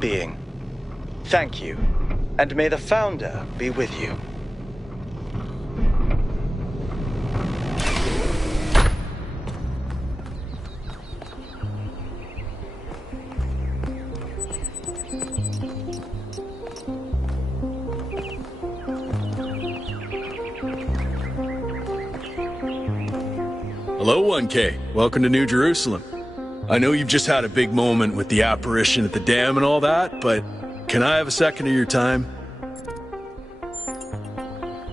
being. Thank you, and may the Founder be with you. Hello, 1K. Welcome to New Jerusalem. I know you've just had a big moment with the apparition at the dam and all that, but can I have a second of your time?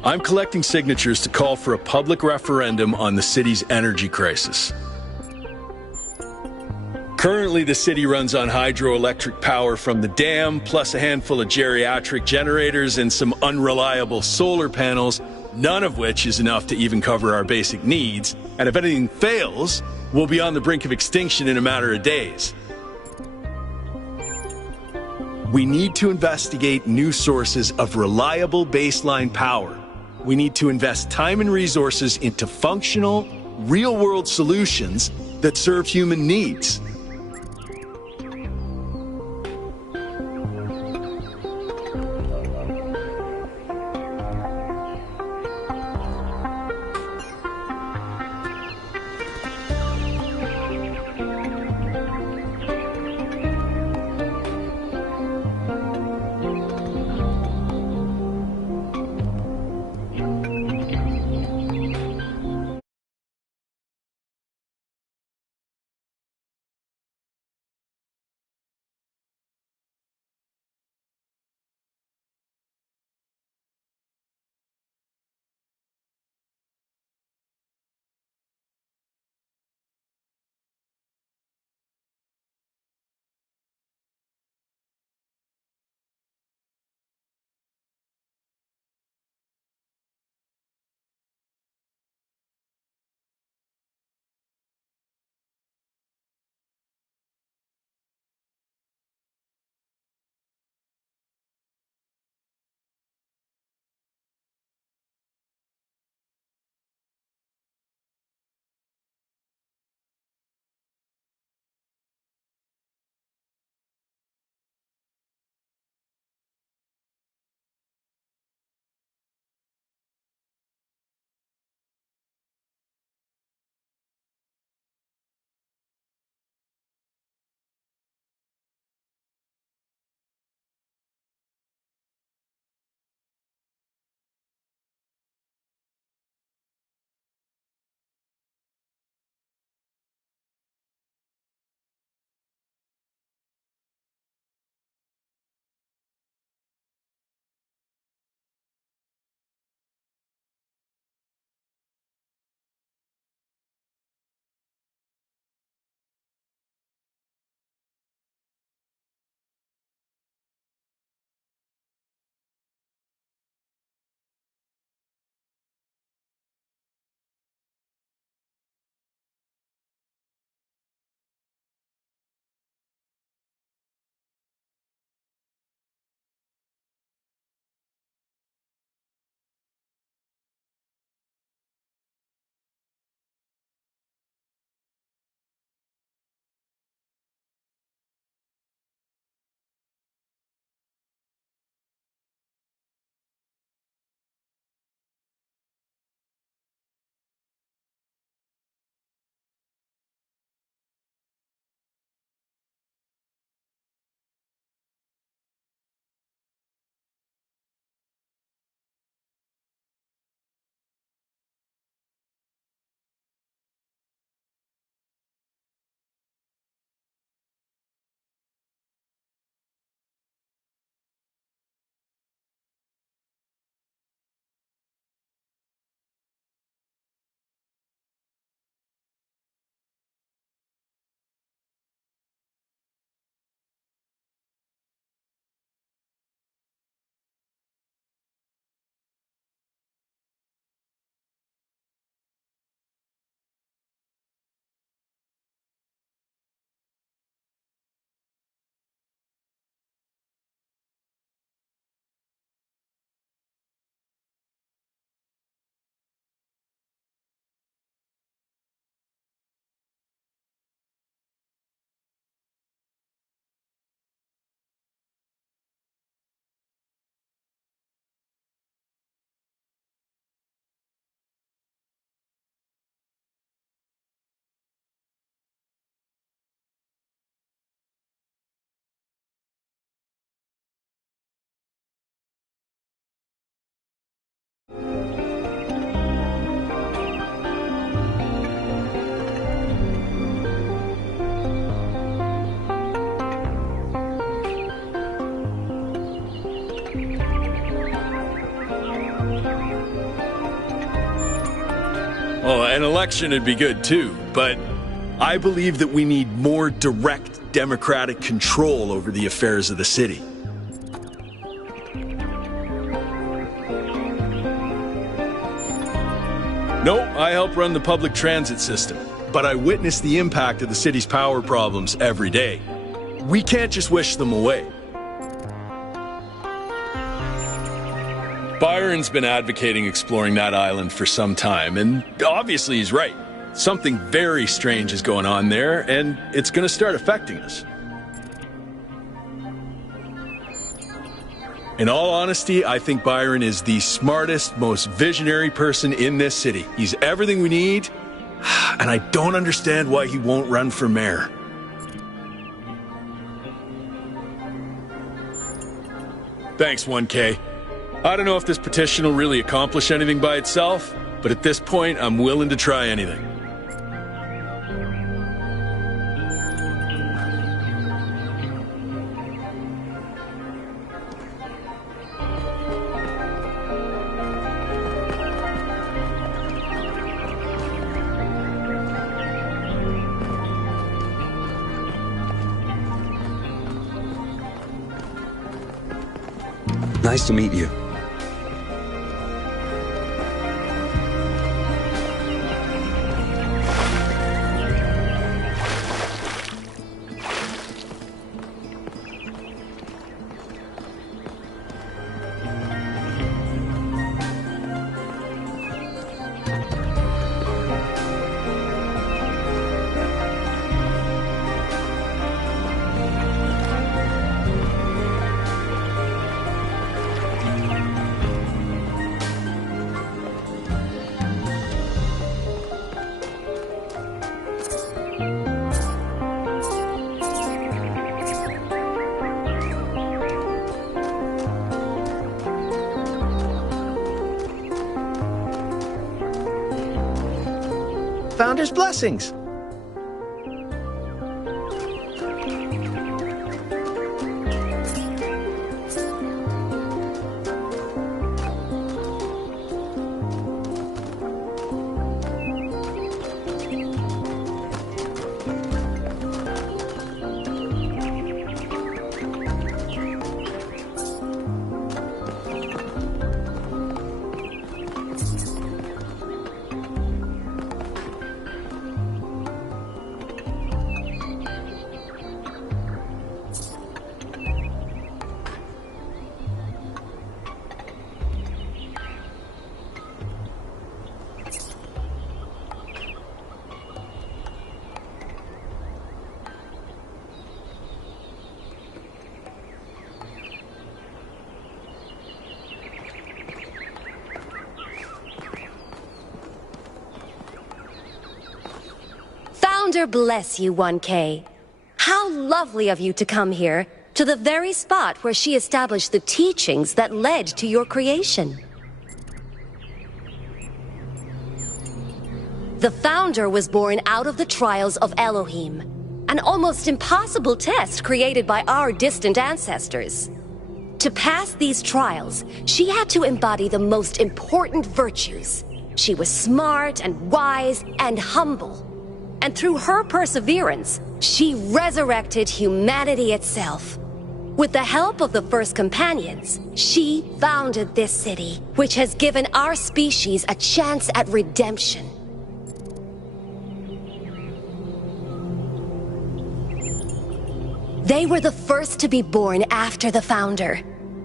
I'm collecting signatures to call for a public referendum on the city's energy crisis. Currently, the city runs on hydroelectric power from the dam, plus a handful of geriatric generators and some unreliable solar panels, none of which is enough to even cover our basic needs. And if anything fails, we'll be on the brink of extinction in a matter of days. We need to investigate new sources of reliable baseline power. We need to invest time and resources into functional, real-world solutions that serve human needs. Oh, an election would be good too, but I believe that we need more direct democratic control over the affairs of the city. No, I help run the public transit system, but I witness the impact of the city's power problems every day. We can't just wish them away. Byron's been advocating exploring that island for some time, and obviously he's right. Something very strange is going on there, and it's going to start affecting us. In all honesty, I think Byron is the smartest, most visionary person in this city. He's everything we need, and I don't understand why he won't run for mayor. Thanks, 1K. I don't know if this petition will really accomplish anything by itself, but at this point, I'm willing to try anything. Nice to meet you. Founder's blessings. Founder bless you, 1K. How lovely of you to come here, to the very spot where she established the teachings that led to your creation. The Founder was born out of the trials of Elohim, an almost impossible test created by our distant ancestors. To pass these trials, she had to embody the most important virtues. She was smart and wise and humble. And through her perseverance, she resurrected humanity itself. With the help of the first companions, she founded this city, which has given our species a chance at redemption. They were the first to be born after the Founder.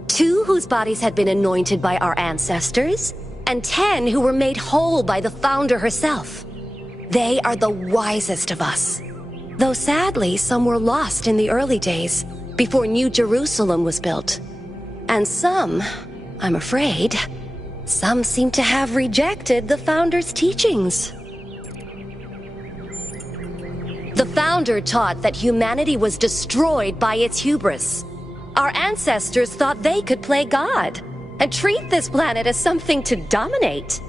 2 whose bodies had been anointed by our ancestors, and 10 who were made whole by the Founder herself. They are the wisest of us. Though sadly, some were lost in the early days, before New Jerusalem was built. And some, I'm afraid, some seem to have rejected the Founder's teachings. The Founder taught that humanity was destroyed by its hubris. Our ancestors thought they could play God and treat this planet as something to dominate.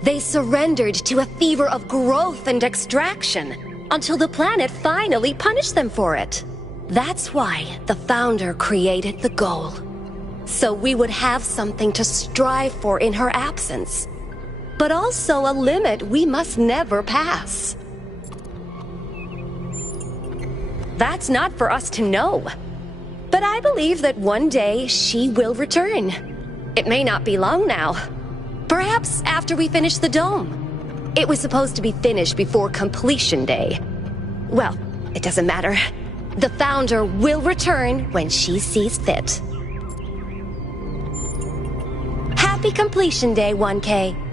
They surrendered to a fever of growth and extraction until the planet finally punished them for it. That's why the Founder created the goal. So we would have something to strive for in her absence. but also a limit we must never pass. That's not for us to know. But I believe that one day she will return. It may not be long now. Perhaps after we finish the dome. It was supposed to be finished before completion day. Well, it doesn't matter. The Founder will return when she sees fit. Happy completion day, 1K.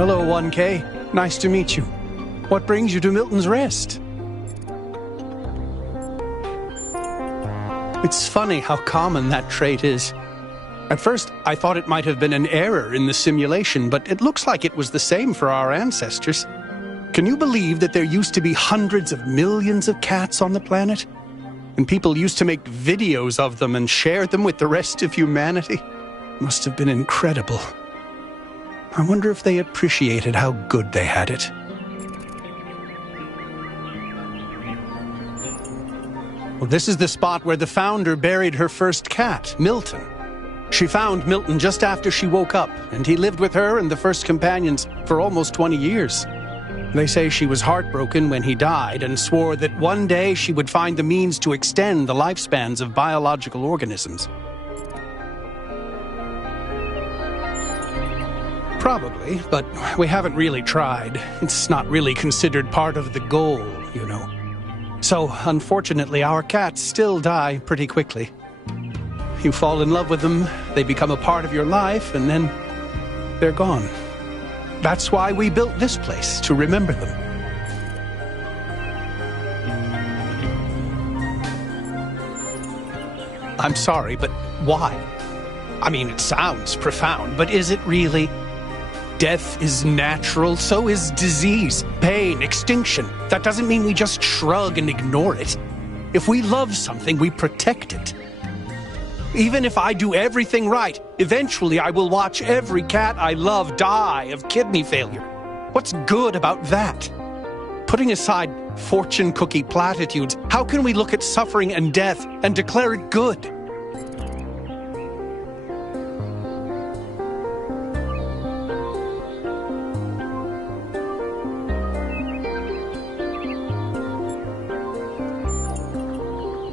Hello, 1K. Nice to meet you. What brings you to Milton's Rest? It's funny how common that trait is. At first, I thought it might have been an error in the simulation, but it looks like it was the same for our ancestors. Can you believe that there used to be hundreds of millions of cats on the planet? And people used to make videos of them and share them with the rest of humanity. Must have been incredible. I wonder if they appreciated how good they had it. Well, this is the spot where the Founder buried her first cat, Milton. She found Milton just after she woke up, and he lived with her and the first companions for almost 20 years. They say she was heartbroken when he died and swore that one day she would find the means to extend the lifespans of biological organisms. Probably, but we haven't really tried. It's not really considered part of the goal, you know. So, unfortunately, our cats still die pretty quickly. You fall in love with them, they become a part of your life, and then they're gone. That's why we built this place, to remember them. I'm sorry, but why? I mean, it sounds profound, but is it really? Death is natural, so is disease, pain, extinction. That doesn't mean we just shrug and ignore it. If we love something, we protect it. Even if I do everything right, eventually I will watch every cat I love die of kidney failure. What's good about that? Putting aside fortune cookie platitudes, how can we look at suffering and death and declare it good?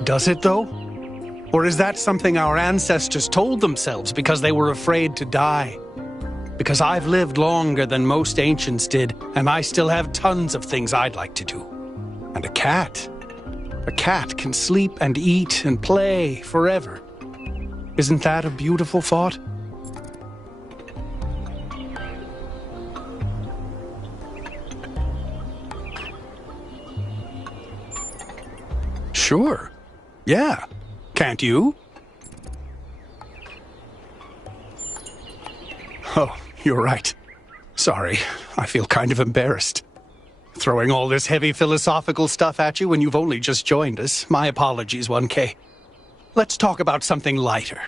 Does it, though? Or is that something our ancestors told themselves because they were afraid to die? Because I've lived longer than most ancients did, and I still have tons of things I'd like to do. And a cat can sleep and eat and play forever. Isn't that a beautiful thought? Sure. Yeah. Can't you? Oh, you're right. Sorry, I feel kind of embarrassed. Throwing all this heavy philosophical stuff at you when you've only just joined us. My apologies, 1K. Let's talk about something lighter.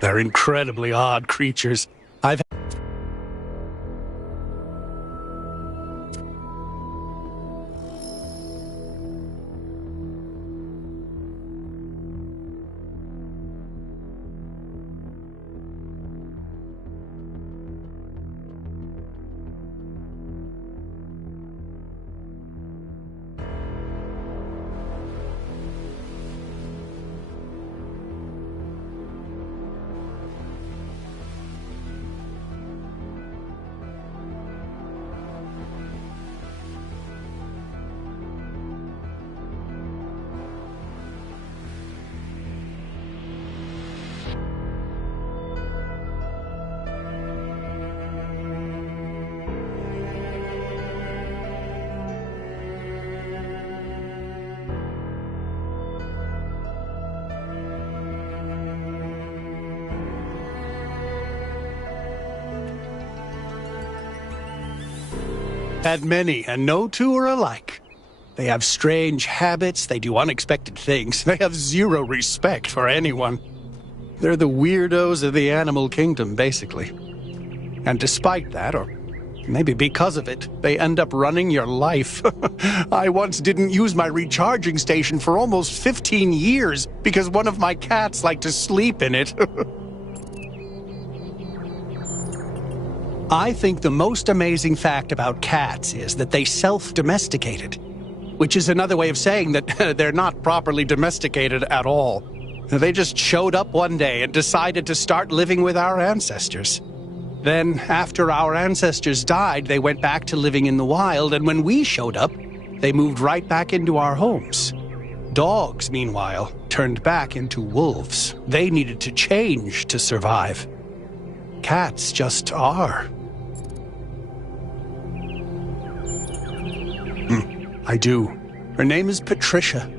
They're incredibly odd creatures. I've had many, and no two are alike. They have strange habits, they do unexpected things, they have zero respect for anyone. They're the weirdos of the animal kingdom, basically. And despite that, or maybe because of it, they end up running your life. I once didn't use my recharging station for almost 15 years because one of my cats liked to sleep in it. I think the most amazing fact about cats is that they self-domesticated, which is another way of saying that they're not properly domesticated at all. They just showed up one day and decided to start living with our ancestors. Then, after our ancestors died, they went back to living in the wild, and when we showed up, they moved right back into our homes. Dogs, meanwhile, turned back into wolves. They needed to change to survive. Cats just are. I do. Her name is Patricia.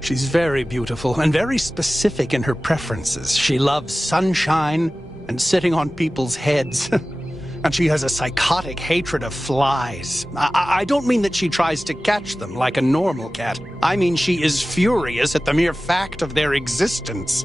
She's very beautiful and very specific in her preferences. She loves sunshine and sitting on people's heads. And she has a psychotic hatred of flies. I don't mean that she tries to catch them like a normal cat. I mean she is furious at the mere fact of their existence.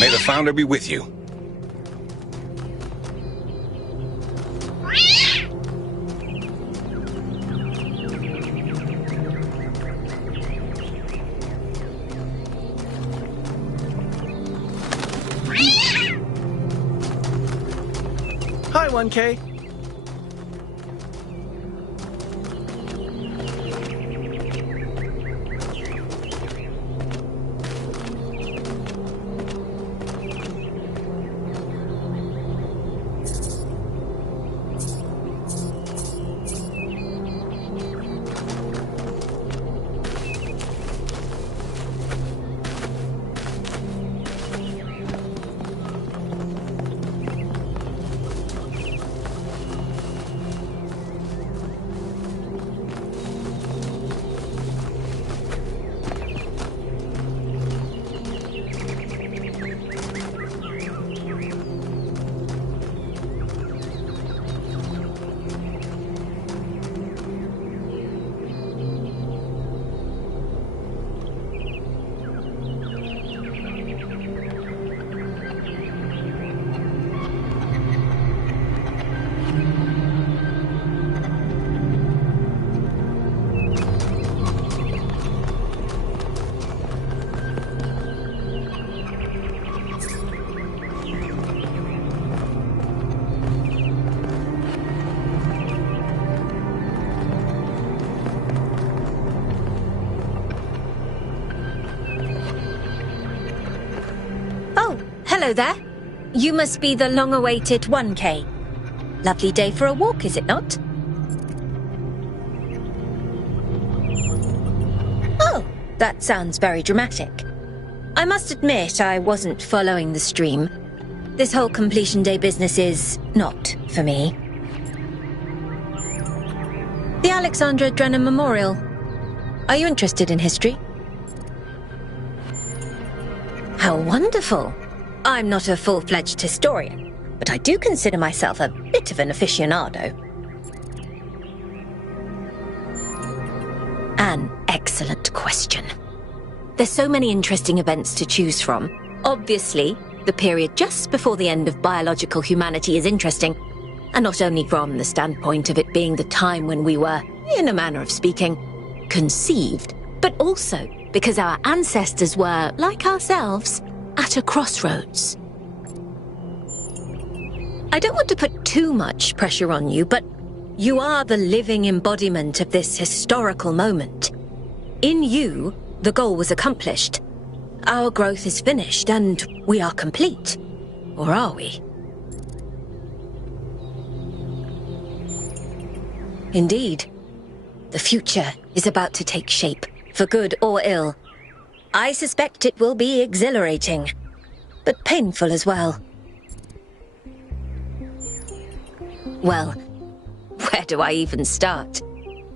May the Founder be with you. Hi, 1K. Hello there. You must be the long-awaited 1K. Lovely day for a walk, is it not? Oh, that sounds very dramatic. I must admit I wasn't following the stream. This whole completion day business is not for me. The Alexandra Drennan Memorial. Are you interested in history? How wonderful. I'm not a full-fledged historian, but I do consider myself a bit of an aficionado. An excellent question. There's so many interesting events to choose from. Obviously, the period just before the end of biological humanity is interesting, and not only from the standpoint of it being the time when we were, in a manner of speaking, conceived, but also because our ancestors were, like ourselves, at a crossroads. I don't want to put too much pressure on you, but you are the living embodiment of this historical moment. In you, the goal was accomplished. Our growth is finished, and we are complete. Or are we? Indeed. The future is about to take shape, for good or ill. I suspect it will be exhilarating, but painful as well. Well, where do I even start?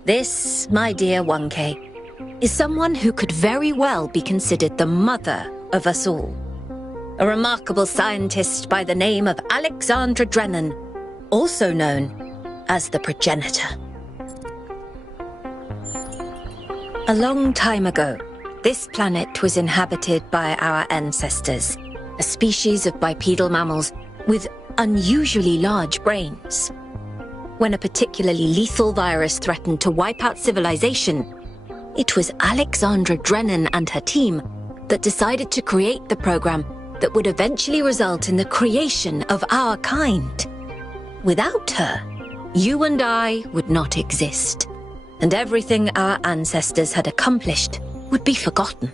This, my dear 1K, is someone who could very well be considered the mother of us all. A remarkable scientist by the name of Alexandra Drennan, also known as the progenitor. A long time ago, this planet was inhabited by our ancestors, a species of bipedal mammals with unusually large brains. When a particularly lethal virus threatened to wipe out civilization, it was Alexandra Drennan and her team that decided to create the program that would eventually result in the creation of our kind. Without her, you and I would not exist, and everything our ancestors had accomplished would be forgotten.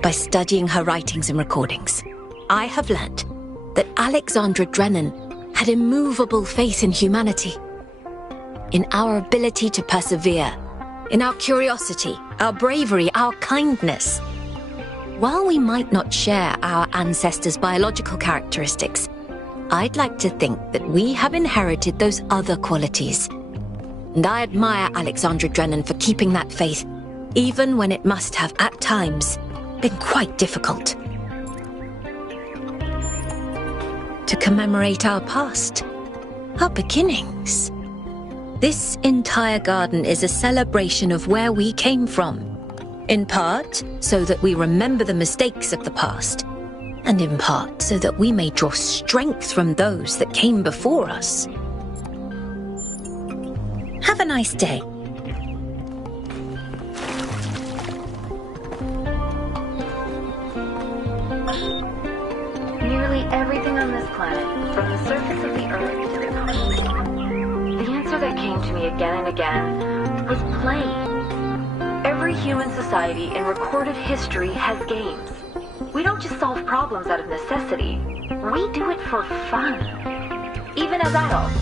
By studying her writings and recordings, I have learnt that Alexandra Drennan had immovable faith in humanity, in our ability to persevere, in our curiosity, our bravery, our kindness. While we might not share our ancestors' biological characteristics, I'd like to think that we have inherited those other qualities. And I admire Alexandra Drennan for keeping that faith, even when it must have, at times, been quite difficult. To commemorate our past, our beginnings. This entire garden is a celebration of where we came from. In part, so that we remember the mistakes of the past, and in part, so that we may draw strength from those that came before us. Have a nice day. Nearly everything on this planet, from the surface of the Earth to the continent. The answer that came to me again and again was play. Every human society in recorded history has games. We don't just solve problems out of necessity. We do it for fun. Even as adults.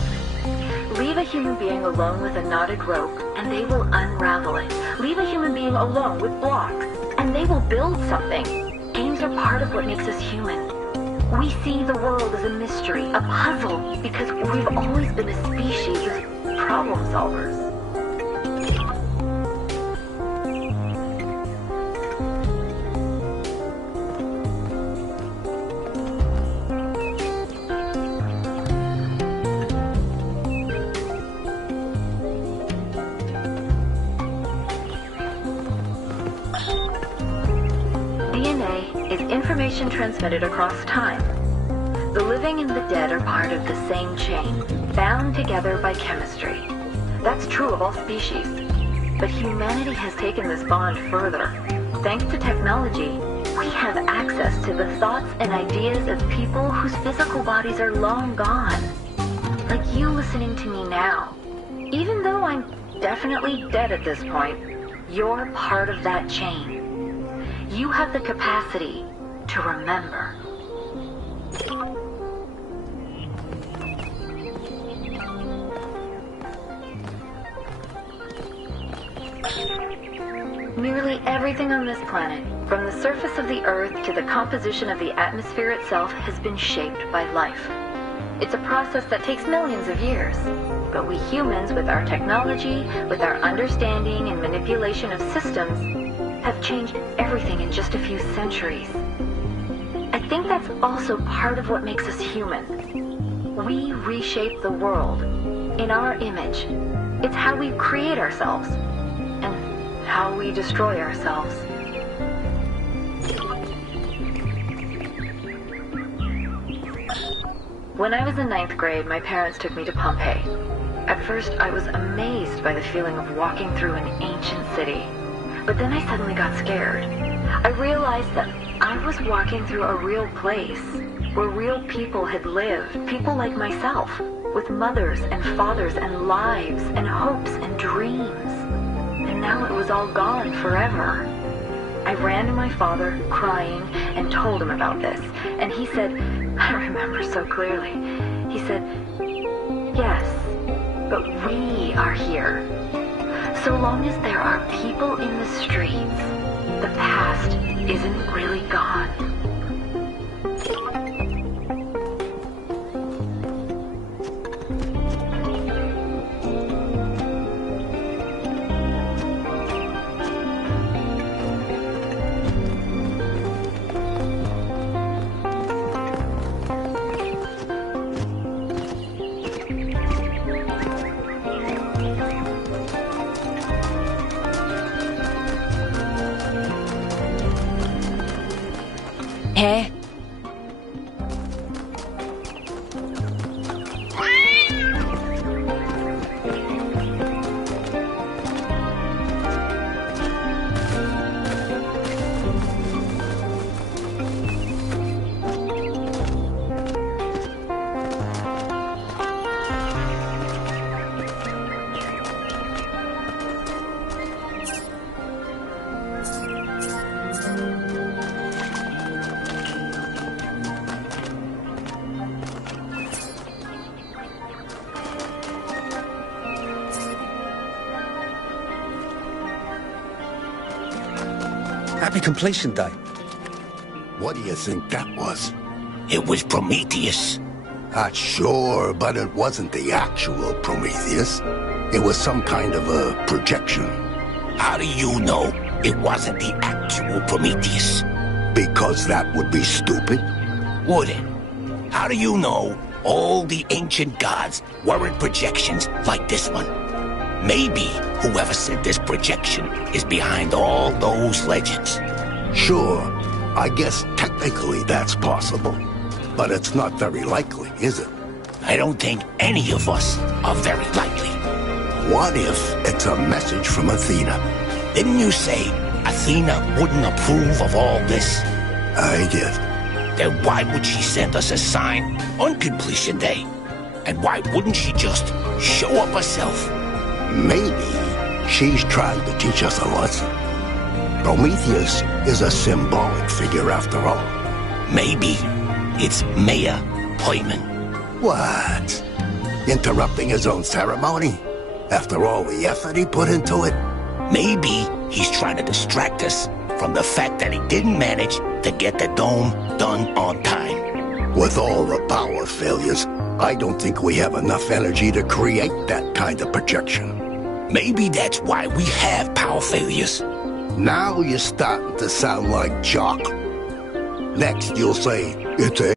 Leave a human being alone with a knotted rope, and they will unravel it. Leave a human being alone with blocks, and they will build something. Games are part of what makes us human. We see the world as a mystery, a puzzle, because we've always been a species of problem solvers. Information transmitted across time. The living and the dead are part of the same chain, bound together by chemistry. That's true of all species. But humanity has taken this bond further. Thanks to technology, we have access to the thoughts and ideas of people whose physical bodies are long gone. Like you listening to me now. Even though I'm definitely dead at this point, you're part of that chain. You have the capacity to remember. Nearly everything on this planet, From the surface of the Earth to the composition of the atmosphere itself has been shaped by life. It's a process that takes millions of years. But we humans, with our technology, with our understanding and manipulation of systems, have changed everything in just a few centuries. I think that's also part of what makes us human. We reshape the world in our image. It's how we create ourselves and how we destroy ourselves. When I was in 9th grade, my parents took me to Pompeii. At first, I was amazed by the feeling of walking through an ancient city. But then I suddenly got scared. I realized that I was walking through a real place, where real people had lived, people like myself, with mothers and fathers and lives and hopes and dreams. And now it was all gone forever. I ran to my father, crying, and told him about this. And he said, I remember so clearly, he said, yes, but we are here. So long as there are people in the streets, the past isn't really gone. Here. Happy completion day. What do you think that was? It was Prometheus. Sure, but it wasn't the actual Prometheus. It was some kind of a projection. How do you know it wasn't the actual Prometheus? Because that would be stupid. Would it? How do you know all the ancient gods weren't projections like this one? Maybe whoever sent this projection is behind all those legends. Sure, I guess technically that's possible. But it's not very likely, is it? I don't think any of us are very likely. What if it's a message from Athena? Didn't you say Athena wouldn't approve of all this? I did. Then why would she send us a sign on completion day? And why wouldn't she just show up herself? Maybe she's trying to teach us a lesson. Prometheus is a symbolic figure after all. Maybe it's Mayor Hyman. What? Interrupting his own ceremony? After all the effort he put into it? Maybe he's trying to distract us from the fact that he didn't manage to get the dome done on time. With all the power failures, I don't think we have enough energy to create that kind of projection. Maybe that's why we have power failures. Now you're starting to sound like Jock. Next you'll say, it's a